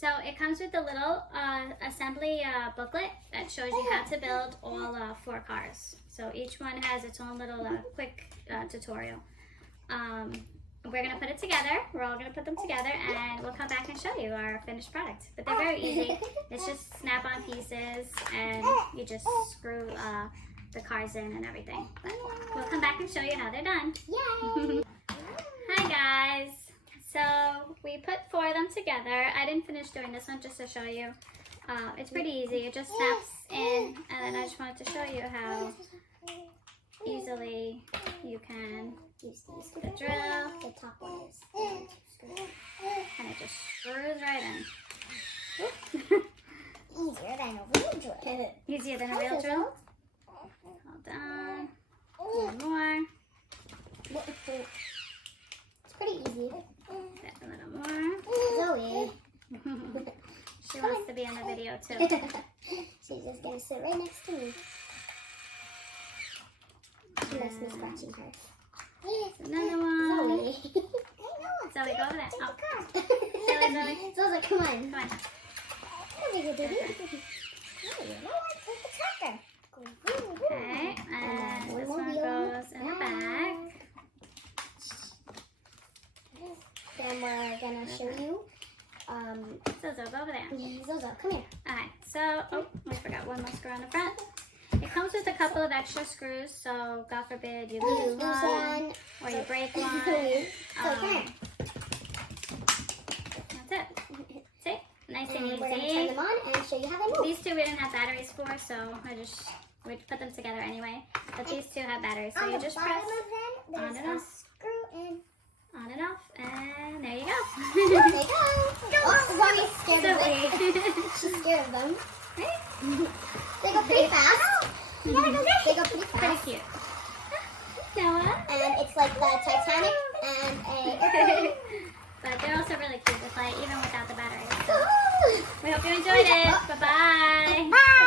So it comes with a little assembly booklet that shows you how to build all 4 cars. So each one has its own little quick tutorial. We're going to put it together. We're all going to put them together and we'll come back and show you our finished product. But they're very easy. It's just snap-on pieces and you just screw the cars in and everything. But we'll come back and show you how they're done. Yay! Hi guys! So we put 4 of them together. I didn't finish doing this one just to show you. It's pretty easy. It just snaps in, and then I just wanted to show you how easily you can Use these the drill, the top one is and it just screws right in. easier than a real drill. Easier than a real drill. Hold on. One more. It's pretty easy. A little more. Zoe. She wants to be in the video too. She's just gonna sit right next to me. She likes me scratching her. Another one. Zoe. Zoe, go over there. Oh. Zoe. Zoe, come on. Come on. Okay, and this one goes in the back. Then we're gonna show you. Zozo, go over there. Zozo, come here. Alright, so, oh, we forgot one more screw on the front. It comes with a couple of extra screws, so God forbid you lose one or you break one. That's it. See? Nice and We're gonna turn easy. them on and show you how they move. These two we didn't have batteries for, so we put them together anyway. But these two have batteries, so you just press on and off, screw in. on and off, and there you go. There you go. Oh, Zoe's scared of them. She's scared of them. They go pretty fast. They go pretty fast. Pretty cute. Noah. And it's like the Titanic and a airplane. But they're also really cute, even without the batteries. So we hope you enjoyed it. Bye-bye. Bye.